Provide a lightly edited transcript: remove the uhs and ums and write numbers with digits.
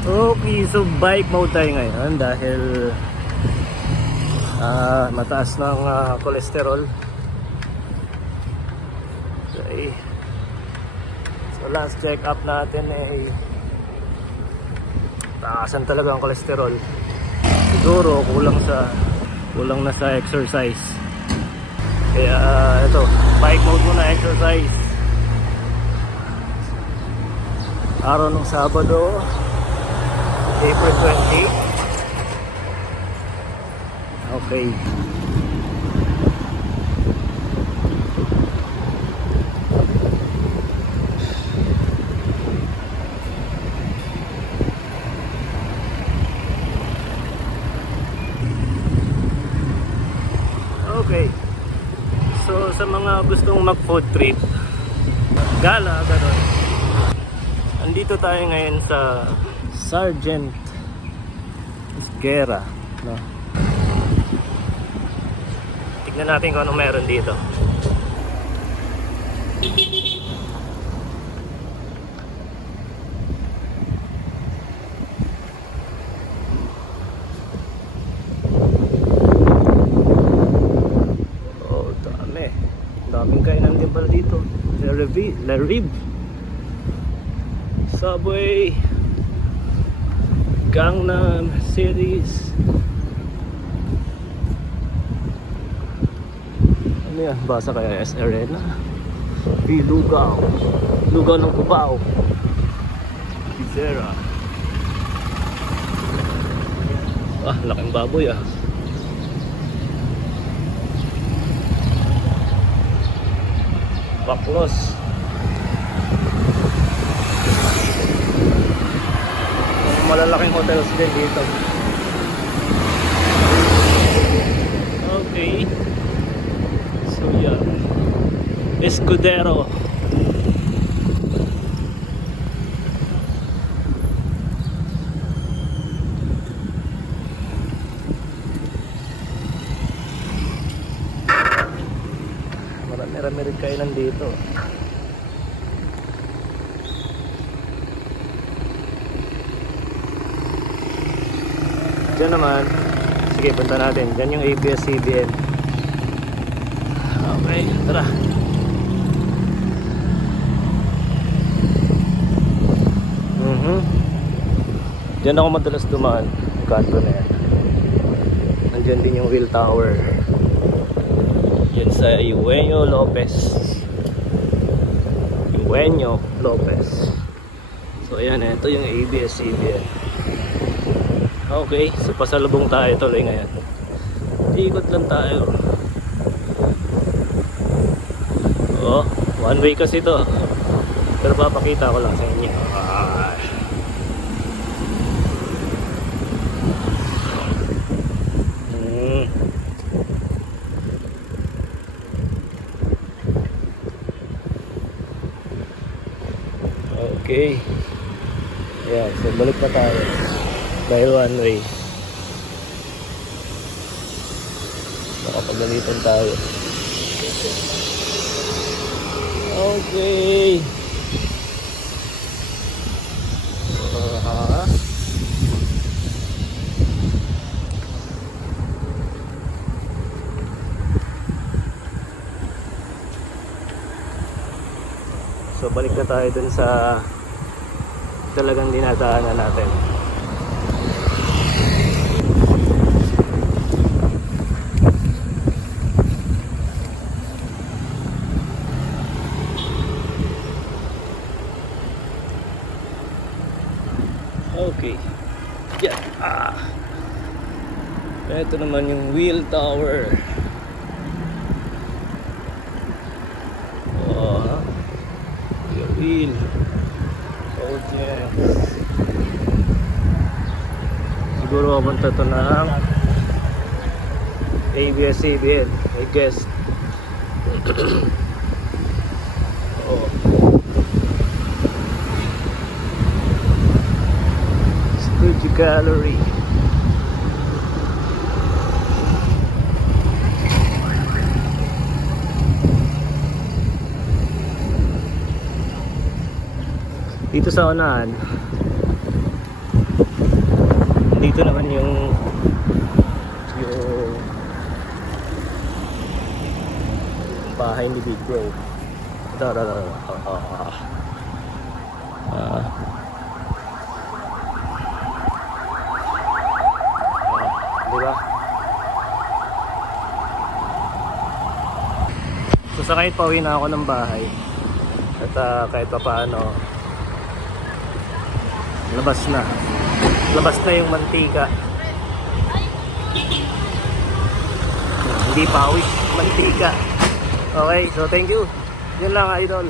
Okay, so bike mode tayo ngayon dahil mataas ng cholesterol. Okay. So last check up natin ay taasan talaga ang cholesterol. Siguro kulang na sa exercise. Kaya ito, bike mode muna, exercise. Araw ng Sabado, April 20. Okay. Okay. So sa mga gustong mag-food trip, gala, gano'n. Andito tayo ngayon sa Sergeant Isguera, no? Tignan natin kung anong meron dito. Oh, daming kainan din pala dito. La Rive, Subway, Gangnam Cities. Ano yan? Basa kaya S Arena? Lugaw ng Cubao, Pizera. Laking baboy ah. Baklos. Malalaking hotels din dito. Okay. So yeah, Escudero. Marami rin kainan dito. Diyan naman, sige, punta natin. Diyan yung ABS-CBN. Okay, tara. Diyan ako madalas dumaan. Yung kanto na yan. Nandiyan din yung Wheel Tower. Yan sa Eugenio Lopez. Eugenio Lopez. So ayan, ito yung ABS-CBN. Okay, so pasalubong tayo tuloy ngayon. Ikot lang tayo. Oh, one way kasi to. Pero papakita ko lang sa inyo. Okay. Ayan, so balik na tayo. Dahil one way. Nakapagalitan tayo. Okay. So balik na tayo dun sa talagang dinadaanan natin. Okay. Yeah. Ito naman yung Wheel Tower. Yung wheel. Oh yes. Siguro papunta to ng ABS-CBN, I guess. Studio Gallery. Dito sa unahan Ito naman yung bahay ni Big Bro. Ito. Diba? So sa kahit pauwi na ako ng bahay at kahit pa paano labas na yung mantika, hindi pawis, mantika. Okay, so thank you. Yun lang, idol.